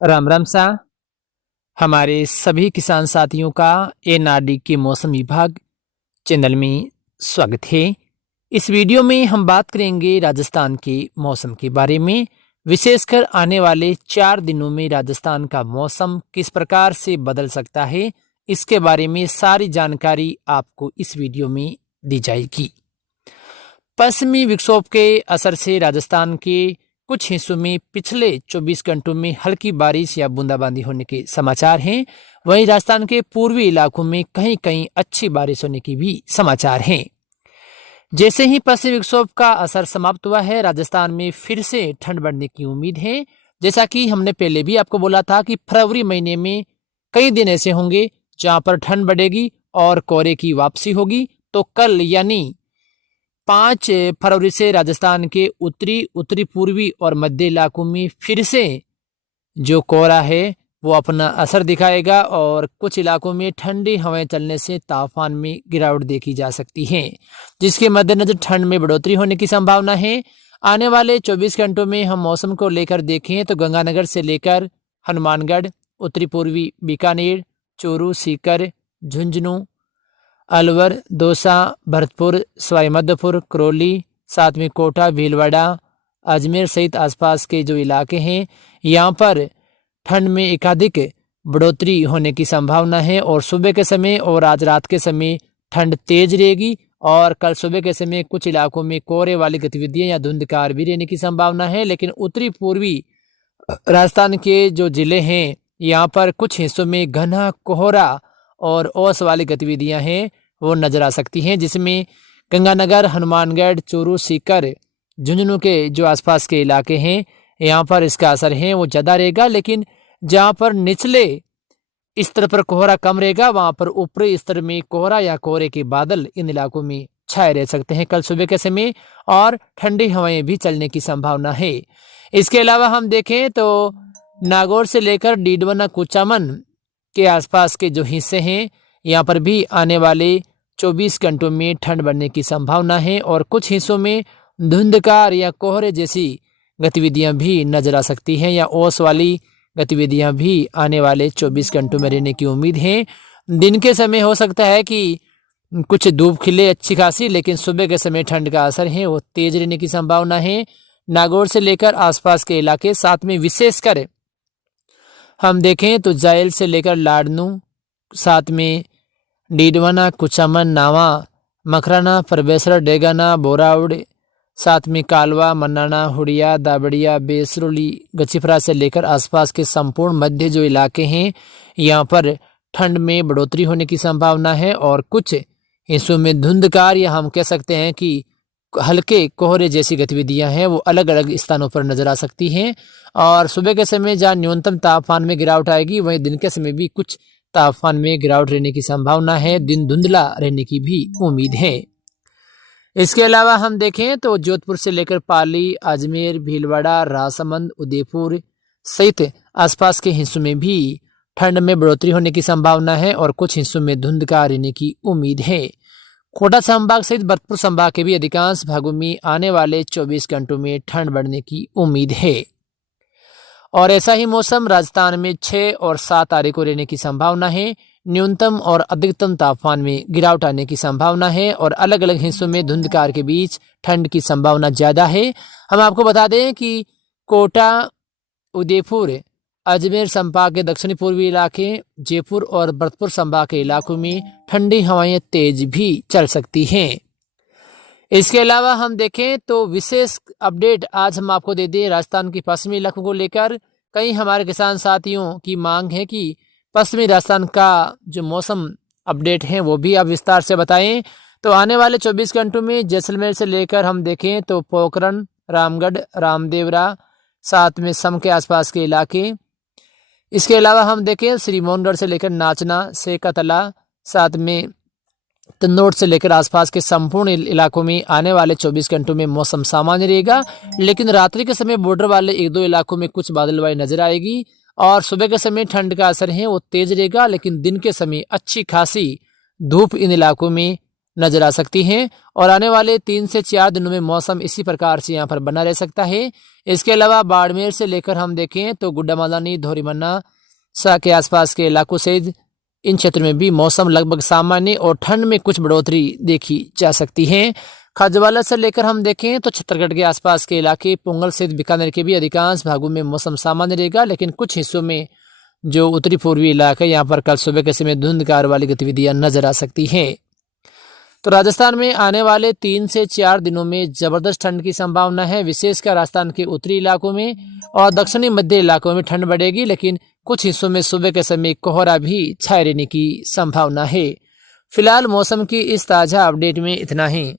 राम राम सा हमारे सभी किसान साथियों का एनआरडी के मौसम विभाग चैनल में स्वागत है। इस वीडियो में हम बात करेंगे राजस्थान के मौसम के बारे में। विशेषकर आने वाले 4 दिनों में राजस्थान का मौसम किस प्रकार से बदल सकता है, इसके बारे में सारी जानकारी आपको इस वीडियो में दी जाएगी। पश्चिमी विक्षोभ के असर से राजस्थान के कुछ हिस्सों में पिछले 24 घंटों में हल्की बारिश या बूंदाबांदी होने के समाचार हैं। वहीं राजस्थान के पूर्वी इलाकों में कहीं कहीं अच्छी बारिश होने की भी समाचार हैं। जैसे ही पश्चिमी विक्षोभ का असर समाप्त हुआ है, राजस्थान में फिर से ठंड बढ़ने की उम्मीद है। जैसा कि हमने पहले भी आपको बोला था कि फरवरी महीने में कई दिन ऐसे होंगे जहां पर ठंड बढ़ेगी और कोहरे की वापसी होगी। तो कल यानी 5 फरवरी से राजस्थान के उत्तरी पूर्वी और मध्य इलाकों में फिर से जो कोहरा है वो अपना असर दिखाएगा और कुछ इलाकों में ठंडी हवाएं चलने से तापमान में गिरावट देखी जा सकती है, जिसके मद्देनजर ठंड में बढ़ोतरी होने की संभावना है। आने वाले 24 घंटों में हम मौसम को लेकर देखें तो गंगानगर से लेकर हनुमानगढ़, उत्तरी पूर्वी बीकानेर, चूरू, सीकर, झुंझुनू, अलवर, दौसा, भरतपुर, सवाई माधोपुर, करौली, साथ में कोटा, भीलवाड़ा, अजमेर सहित आसपास के जो इलाके हैं यहाँ पर ठंड में एकाधिक बढ़ोतरी होने की संभावना है। और सुबह के समय और आज रात के समय ठंड तेज रहेगी और कल सुबह के समय कुछ इलाकों में कोहरे वाली गतिविधियां या धुंधकार भी रहने की संभावना है। लेकिन उत्तरी पूर्वी राजस्थान के जो जिले हैं यहाँ पर कुछ हिस्सों में घना कोहरा और ओस वाली गतिविधियां हैं वो नजर आ सकती हैं, जिसमें गंगानगर, हनुमानगढ़, चूरू, सीकर, झुंझुनू के जो आसपास के इलाके हैं यहाँ पर इसका असर है वो ज़्यादा रहेगा। लेकिन जहाँ पर निचले स्तर पर कोहरा कम रहेगा वहाँ पर ऊपरी स्तर में कोहरा या कोहरे के बादल इन इलाकों में छाए रह सकते हैं कल सुबह के समय और ठंडी हवाएं भी चलने की संभावना है। इसके अलावा हम देखें तो नागौर से लेकर डीडवाना, कुचामन के आसपास के जो हिस्से हैं यहाँ पर भी आने वाले 24 घंटों में ठंड बढ़ने की संभावना है और कुछ हिस्सों में धुंधकार या कोहरे जैसी गतिविधियां भी नजर आ सकती हैं या ओस वाली गतिविधियां भी आने वाले 24 घंटों में रहने की उम्मीद है। दिन के समय हो सकता है कि कुछ धूप खिले अच्छी खासी, लेकिन सुबह के समय ठंड का असर है वो तेज रहने की संभावना है। नागौर से लेकर आसपास के इलाके, साथ में विशेषकर हम देखें तो जायल से लेकर लाडनू, साथ में डीडवाना, कुचामन, नावा, मखराना, परबेसरा, डेगाना, बोराउड, साथ में कालवा, मन्नाना, हुड़िया, दाबड़िया, बेसरोली, गचिफरा से लेकर आसपास के संपूर्ण मध्य जो इलाके हैं यहाँ पर ठंड में बढ़ोतरी होने की संभावना है और कुछ हिस्सों में धुंधकार या हम कह सकते हैं कि हल्के कोहरे जैसी गतिविधियां हैं वो अलग अलग स्थानों पर नजर आ सकती हैं। और सुबह के समय जहाँ न्यूनतम तापमान में गिरावट आएगी वहीं दिन के समय भी कुछ तापमान में गिरावट रहने की संभावना है, दिन धुंधला रहने की भी उम्मीद है। इसके अलावा हम देखें तो जोधपुर से लेकर पाली, अजमेर, भीलवाड़ा, राजसमंद, उदयपुर सहित आसपास के हिस्सों में भी ठंड में बढ़ोतरी होने की संभावना है और कुछ हिस्सों में धुंधकार रहने की उम्मीद है। कोटा संभाग सहित भरतपुर संभाग के भी अधिकांश भागों में आने वाले 24 घंटों में ठंड बढ़ने की उम्मीद है। और ऐसा ही मौसम राजस्थान में 6 और 7 तारीख को रहने की संभावना है। न्यूनतम और अधिकतम तापमान में गिरावट आने की संभावना है और अलग अलग हिस्सों में धुंधकार के बीच ठंड की संभावना ज्यादा है। हम आपको बता दें कि कोटा, उदयपुर, अजमेर संभाग के दक्षिणी पूर्वी इलाके, जयपुर और भरतपुर संभाग के इलाकों में ठंडी हवाएं तेज भी चल सकती हैं। इसके अलावा हम देखें तो विशेष अपडेट आज हम आपको दे दें राजस्थान के पश्चिमी इलाकों को लेकर। कई हमारे किसान साथियों की मांग है कि पश्चिमी राजस्थान का जो मौसम अपडेट है वो भी आप विस्तार से बताएं। तो आने वाले 24 घंटों में जैसलमेर से लेकर हम देखें तो पोखरण, रामगढ़, रामदेवरा, साथ में सम के आसपास के इलाके। इसके अलावा हम देखें श्री मोहनगढ़ से लेकर नाचना, सेकातला, साथ में तंदोड़ से लेकर आसपास के संपूर्ण इलाकों में आने वाले 24 घंटों में मौसम सामान्य रहेगा। लेकिन रात्रि के समय बॉर्डर वाले 1-2 इलाकों में कुछ बादलवाई नजर आएगी और सुबह के समय ठंड का असर है वो तेज रहेगा, लेकिन दिन के समय अच्छी खासी धूप इन इलाकों में नजर आ सकती हैं और आने वाले 3 से 4 दिनों में मौसम इसी प्रकार से यहाँ पर बना रह सकता है। इसके अलावा बाड़मेर से लेकर हम देखें तो गुड्डा मालानी, धोरीमन्ना सा के आसपास के इलाकों से इन क्षेत्रों में भी मौसम लगभग सामान्य और ठंड में कुछ बढ़ोतरी देखी जा सकती है। खाजवाला से लेकर हम देखें तो छत्तीसगढ़ के आसपास के इलाके, पोंगल सहित बीकानेर के भी अधिकांश भागों में मौसम सामान्य रहेगा, लेकिन कुछ हिस्सों में जो उत्तरी पूर्वी इलाके यहाँ पर कल सुबह के समय धुंधकार वाली गतिविधियां नजर आ सकती हैं। तो राजस्थान में आने वाले 3 से 4 दिनों में जबरदस्त ठंड की संभावना है, विशेषकर राजस्थान के उत्तरी इलाकों में और दक्षिणी मध्य इलाकों में ठंड बढ़ेगी, लेकिन कुछ हिस्सों में सुबह के समय कोहरा भी छाए रहने की संभावना है। फिलहाल मौसम की इस ताज़ा अपडेट में इतना ही।